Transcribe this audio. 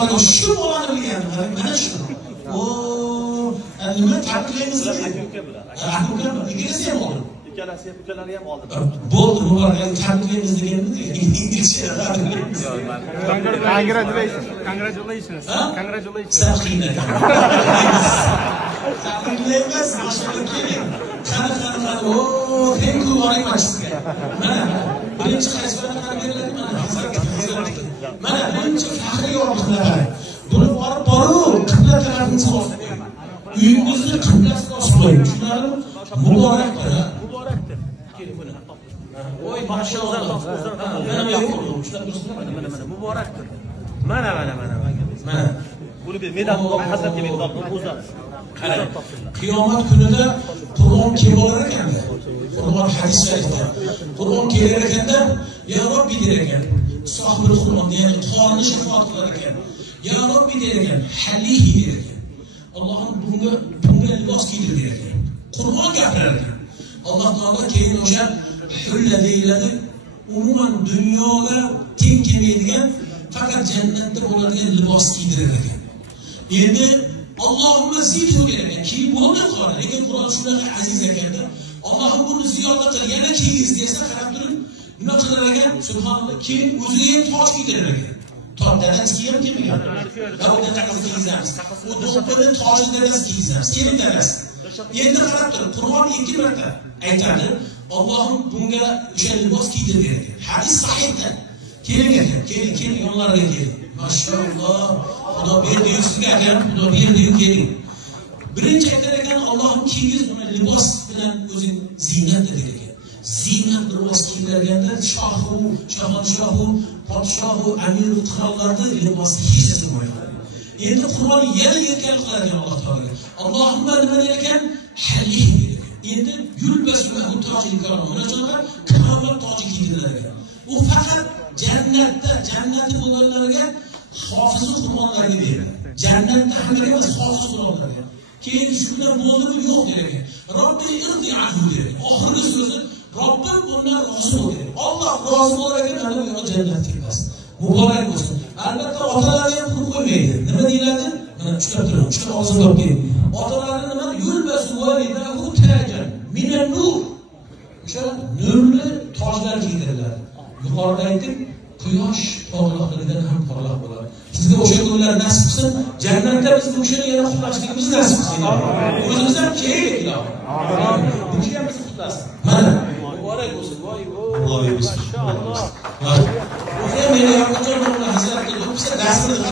ularga shu bolani bilgan, mana shu. Nima tabriklaymiz dedi. Aka bilan ikkalasi ham oldi. Ukalari ham oldi. Bo'ldi, muborak tabriklaymiz deganmidi? Inglizchada. Congratulations. Congratulations. Tabriklaymiz, mashhurlik keling. Qani. Thank you very much sizga. Mana birinchi qaysilarga qarab beriladi, mana birinchi faxriy yorliqlar. Buni borib qibla tarafini solib. Uyingizni qiblasiga osib qo'ying. Tushunarlimi? Muborakdir. Keling buni. Voy, mashalloh. Mana yo'q, ushlab turibsiz. Mana muborakdir. Mana. Buni bir medal Hazratga medalni o'zlariz. Qarang. Qiyomat kunida Qur'on kelar ekanda. Qur'on hadis sharifda. Qur'on kelar ekanda, ya Robbi der ekan. Sohibul Qur'on ya'ni qorni shafoat qilar ekan. Ya Robbi der ekan, halihi der ekan. Allohim bunga libos kiydir der ekan. Qur'on gapirar ekan. Alloh taolo keyin o'sha hulla deyiladi. Umuman dunyoda teng kelmaydigan faqat jannatda bo'ladigan libos kiydirar ekan. Endi Allohimma zidhu der ekan. Keyin bo'ldi qora, lekin Qur'on shunaqa aziz ekanda. Allohim buni ziyoda qil, yana kiyingiz desa qarab turing. Nima qilar ekan? Subhanalloh, keyin o'ziga ham toj kiydirar ekan. Toj dadasi ham kelmagan. Davlat taqasi kiygizamiz. U do'ppini toji dadasi kiygizamiz. Keling dadasi. Endi qarab turing, Qur'on ikki marta aytadi. Allohim bunga o'sha libos kiydirib bergan. Hadis sahihda. Keling ekan, keling yonlariga keling. Mashalloh. Xudo berdi sizga ekan, Xudo berdi keling. Birinchi aytar ekan, Allohim kiygiz uni libos bilan o'zing ziynat der ekan. Ziynat libos kiydirganda shohonshohu, podshohu, amiru qirollarda libos hech bo'lmaydi. Endi Qur'on yana yetgan qilar ekan Alloh taolaga. Allohimma nima der ekan? Halih der ekan. Endi yulbasulahu tojil karom. Mana shunaqa karomat toji kiydirar ekan. U faqat jannatda bo'lganlarga hofizi Qur'onlarga beriladi. Jannatda hammaga emas, hofiz Qur'onlarga. Keyin shundan bo'ldimi yo'q der ekan. Robbi irdi anhu der. Oxirgi so'zi Robbim bundan rozi bo'ldi. Alloh rozi bo'lar ekan, albatta jannatga kiradi. Muborak bo'lsin. Albatta otalari ham qurib qo'ymaydi. Nima deyiladi? Mana ushlab turing, ushlab og'zini olib keling. Otalari nima? Yulbasu validahu tajan minan nur. O'sha nurli tojlar kiydiriladi. Yuqorida aytdik, quyosh porloqligidan ham porloq bo'ladi. Sizga o'sha kunlar nasib qilsin, jannatda biz bu kishini yana qutlashligimiz nasib qilsin. O'zimiz ham keling, ilohim. Amin. Bu kishi ham bizni qutlasin. Mana, muborak bo'lsin. Voy, mashalloh. O'zi ham meni yoqimjon bo'lgan hazratga o'psa, dasrini